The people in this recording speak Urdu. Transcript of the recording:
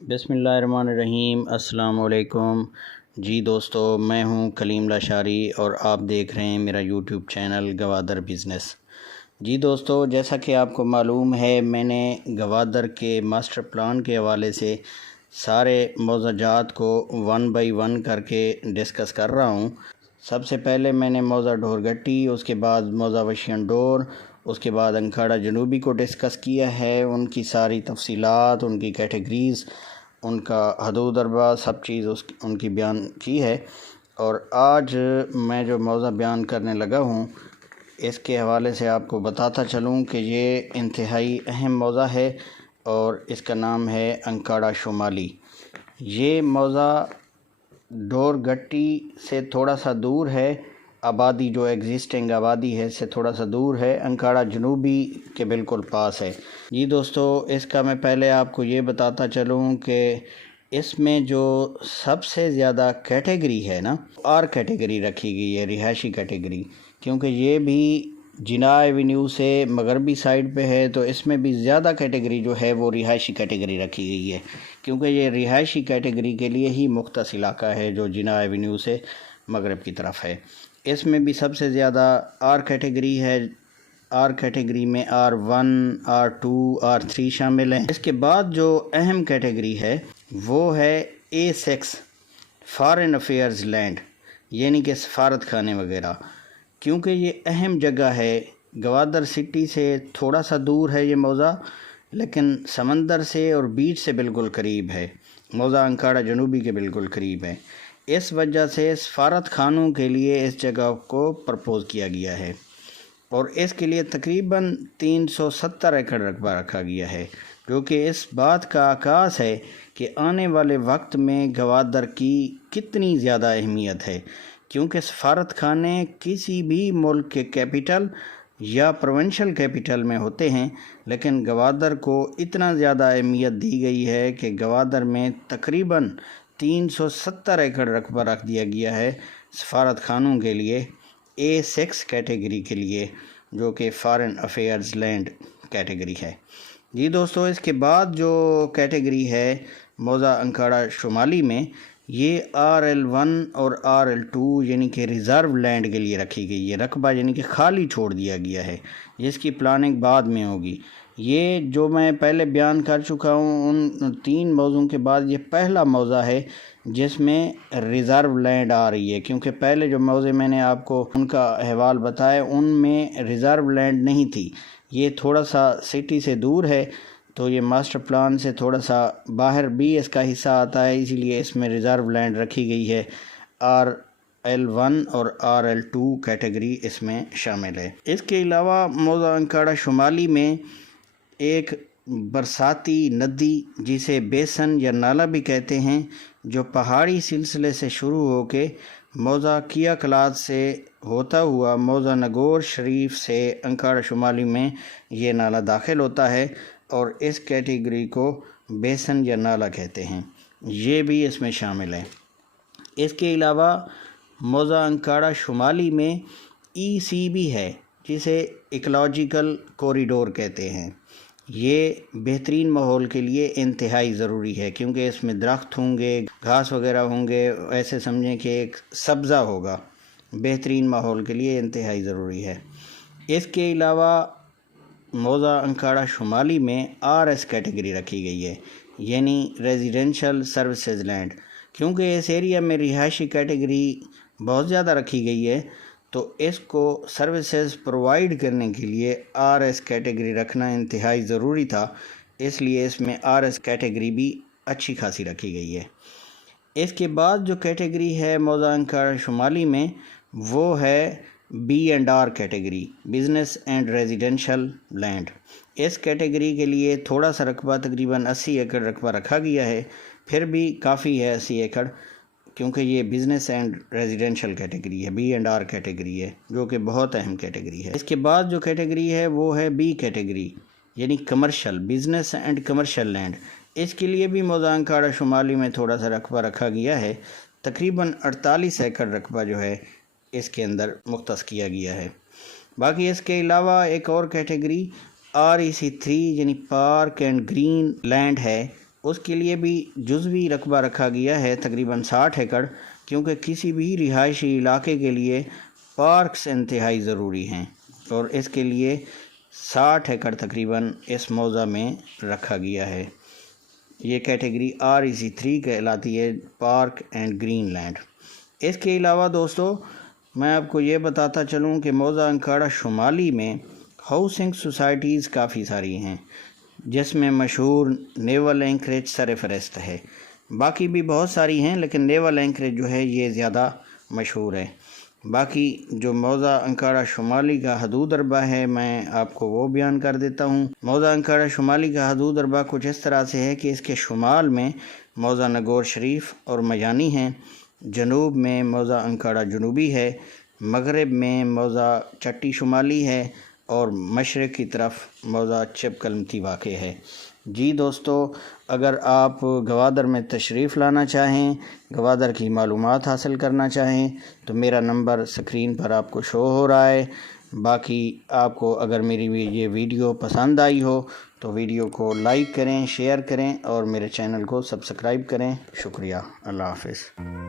بسم اللہ الرحمن الرحیم۔ السلام علیکم جی دوستو، میں ہوں کلیم لاشاری اور آپ دیکھ رہے ہیں میرا یوٹیوب چینل گوادر بزنس۔ جی دوستو، جیسا کہ آپ کو معلوم ہے، میں نے گوادر کے ماسٹر پلان کے حوالے سے سارے موضوعات کو 1 بائی 1 کر کے ڈسکس کر رہا ہوں۔ سب سے پہلے میں نے موضوع ڈور گٹی، اس کے بعد موضوع وشین ڈور، اس کے بعد انکھاڑا جنوبی کو ڈسکس کیا ہے، ان کی ساری تفصیلات، ان کی کیٹیگریز، ان کا حدود اربا، سب چیز ان کی بیان کی ہے۔ اور آج میں جو موضوع بیان کرنے لگا ہوں، اس کے حوالے سے آپ کو بتاتا چلوں کہ یہ انتہائی اہم موضوع ہے اور اس کا نام ہے انکھاڑا شمالی۔ یہ موضوع ڈور گٹی سے تھوڑا سا دور ہے، آبادی جو ایگزسٹنگ آبادی ہے اس سے تھوڑا سا دور ہے، انکھاڑا جنوبی کے بالکل پاس ہے۔ جی دوستو، اس کا میں پہلے آپ کو یہ بتاتا چلوں کہ اس میں جو سب سے زیادہ کیٹیگری ہے نا، آر کیٹیگری رکھی گئی ہے، رہائشی کیٹیگری، کیونکہ یہ بھی جناح ایونیو سے مغربی سائڈ پہ ہے، تو اس میں بھی زیادہ کیٹیگری جو ہے وہ رہائشی کیٹیگری رکھی گئی ہے، کیونکہ یہ رہائشی کیٹیگری کے لیے ہی مختص علاقہ ہے جو جناح ایونیو سے مغرب کی طرف ہے۔ اس میں بھی سب سے زیادہ آر کیٹیگری ہے۔ آر کیٹیگری میں R1، R2، R3 شامل ہیں۔ اس کے بعد جو اہم کیٹیگری ہے وہ ہے A6 فارن افیئرز لینڈ، یعنی کہ سفارت خانے وغیرہ، کیونکہ یہ اہم جگہ ہے۔ گوادر سٹی سے تھوڑا سا دور ہے یہ موضوع، لیکن سمندر سے اور بیچ سے بالکل قریب ہے۔ موضوع انکھاڑا جنوبی کے بالکل قریب ہے، اس وجہ سے سفارت خانوں کے لیے اس جگہ کو پرپوز کیا گیا ہے، اور اس کے لیے تقریباً 370 ایکڑ رقبہ رکھا گیا ہے، جو کہ اس بات کا عکاس ہے کہ آنے والے وقت میں گوادر کی کتنی زیادہ اہمیت ہے، کیونکہ سفارت خانے کسی بھی ملک کے کیپٹل یا پروونشل کیپٹل میں ہوتے ہیں، لیکن گوادر کو اتنا زیادہ اہمیت دی گئی ہے کہ گوادر میں تقریباً 370 ایکڑ رقبہ رکھ دیا گیا ہے سفارت خانوں کے لیے، A6 کیٹیگری کے لیے، جو کہ فارن افیئرز لینڈ کیٹیگری ہے۔ جی دوستو، اس کے بعد جو کیٹیگری ہے موضوع انکھاڑا شمالی میں، یہ RL1 اور RL2 یعنی کہ ریزرو لینڈ کے لیے رکھی گئی ہے، رقبہ یعنی کہ خالی چھوڑ دیا گیا ہے، جس کی پلاننگ بعد میں ہوگی۔ یہ جو میں پہلے بیان کر چکا ہوں، ان 3 موضوعوں کے بعد یہ پہلا موضوع ہے جس میں ریزرو لینڈ آ رہی ہے، کیونکہ پہلے جو موضوع میں نے آپ کو ان کا احوال بتایا ان میں ریزرو لینڈ نہیں تھی۔ یہ تھوڑا سا سٹی سے دور ہے، تو یہ ماسٹر پلان سے تھوڑا سا باہر بھی اس کا حصہ آتا ہے، اسی لیے اس میں ریزرو لینڈ رکھی گئی ہے۔ RL1 اور RL2 کیٹیگری اس میں شامل ہے۔ اس کے علاوہ موضوع انکھاڑا شمالی میں ایک برساتی ندی، جسے بیسن یا نالا بھی کہتے ہیں، جو پہاڑی سلسلے سے شروع ہو کے موضوع کیا کلات سے ہوتا ہوا موضوع نگور شریف سے انکھاڑا شمالی میں یہ نالا داخل ہوتا ہے، اور اس کیٹیگری کو بیسن یا نالا کہتے ہیں، یہ بھی اس میں شامل ہے۔ اس کے علاوہ موضوع انکھاڑا شمالی میں EC بھی ہے، جسے ایکولوجیکل کوریڈور کہتے ہیں۔ یہ بہترین ماحول کے لیے انتہائی ضروری ہے، کیونکہ اس میں درخت ہوں گے، گھاس وغیرہ ہوں گے، ایسے سمجھیں کہ ایک سبزہ ہوگا، بہترین ماحول کے لیے انتہائی ضروری ہے۔ اس کے علاوہ موضوع انکھاڑا شمالی میں RS کیٹیگری رکھی گئی ہے، یعنی ریزیڈینشل سروسز لینڈ، کیونکہ اس ایریا میں رہائشی کیٹیگری بہت زیادہ رکھی گئی ہے، تو اس کو سروسز پرووائڈ کرنے کے لیے RS کیٹیگری رکھنا انتہائی ضروری تھا، اس لیے اس میں RS کیٹیگری بھی اچھی خاصی رکھی گئی ہے۔ اس کے بعد جو کیٹیگری ہے موضوع انکھاڑا شمالی میں، وہ ہے B&R category, business and residential land. اس کیٹیگری کے لیے تھوڑا سا رقبہ، تقریباً 80 ایکڑ رقبہ رکھا گیا ہے، پھر بھی کافی ہے 80 ایکڑ، کیونکہ یہ بزنس اینڈ ریزیڈینشل کیٹیگری ہے، B&R کیٹیگری ہے، جو کہ بہت اہم کیٹیگری ہے۔ اس کے بعد جو کیٹیگری ہے وہ ہے B کیٹیگری، یعنی commercial, business and commercial land. اس کے لیے بھی موضوع انکھاڑا شمالی میں تھوڑا سا رقبہ رکھا گیا ہے، تقریباً 48 ایکڑ رقبہ جو ہے اس کے اندر مختص کیا گیا ہے۔ باقی اس کے علاوہ ایک اور کیٹیگری REC3 یعنی پارک اینڈ گرین لینڈ ہے، اس کے لیے بھی جزوی رقبہ رکھا گیا ہے تقریباً 60 ایکڑ، کیونکہ کسی بھی رہائشی علاقے کے لیے پارکس انتہائی ضروری ہیں، اور اس کے لیے 60 ایکڑ تقریباً اس موضع میں رکھا گیا ہے۔ یہ کیٹیگری REC3 کہلاتی ہے، پارک اینڈ گرین لینڈ۔ اس کے علاوہ دوستو میں آپ کو یہ بتاتا چلوں کہ موضع انکاڑا شمالی میں ہاؤسنگ سوسائٹیز کافی ساری ہیں، جس میں مشہور نیول اینکریج سرفہرست ہے۔ باقی بھی بہت ساری ہیں، لیکن نیول اینکریج جو ہے یہ زیادہ مشہور ہے۔ باقی جو موضع انکاڑا شمالی کا حدود اربع ہے، میں آپ کو وہ بیان کر دیتا ہوں۔ موضع انکاڑا شمالی کا حدود اربع کچھ اس طرح سے ہے کہ اس کے شمال میں موضع نگور شریف اور میانی ہیں، جنوب میں موضع انکاڑا جنوبی ہے، مغرب میں موضع چٹی شمالی ہے، اور مشرق کی طرف موضع چپ کلمتی واقع ہے۔ جی دوستو، اگر آپ گوادر میں تشریف لانا چاہیں، گوادر کی معلومات حاصل کرنا چاہیں تو میرا نمبر سکرین پر آپ کو شو ہو رہا ہے۔ باقی آپ کو اگر میری یہ ویڈیو پسند آئی ہو تو ویڈیو کو لائک کریں، شیئر کریں اور میرے چینل کو سبسکرائب کریں۔ شکریہ، اللہ حافظ۔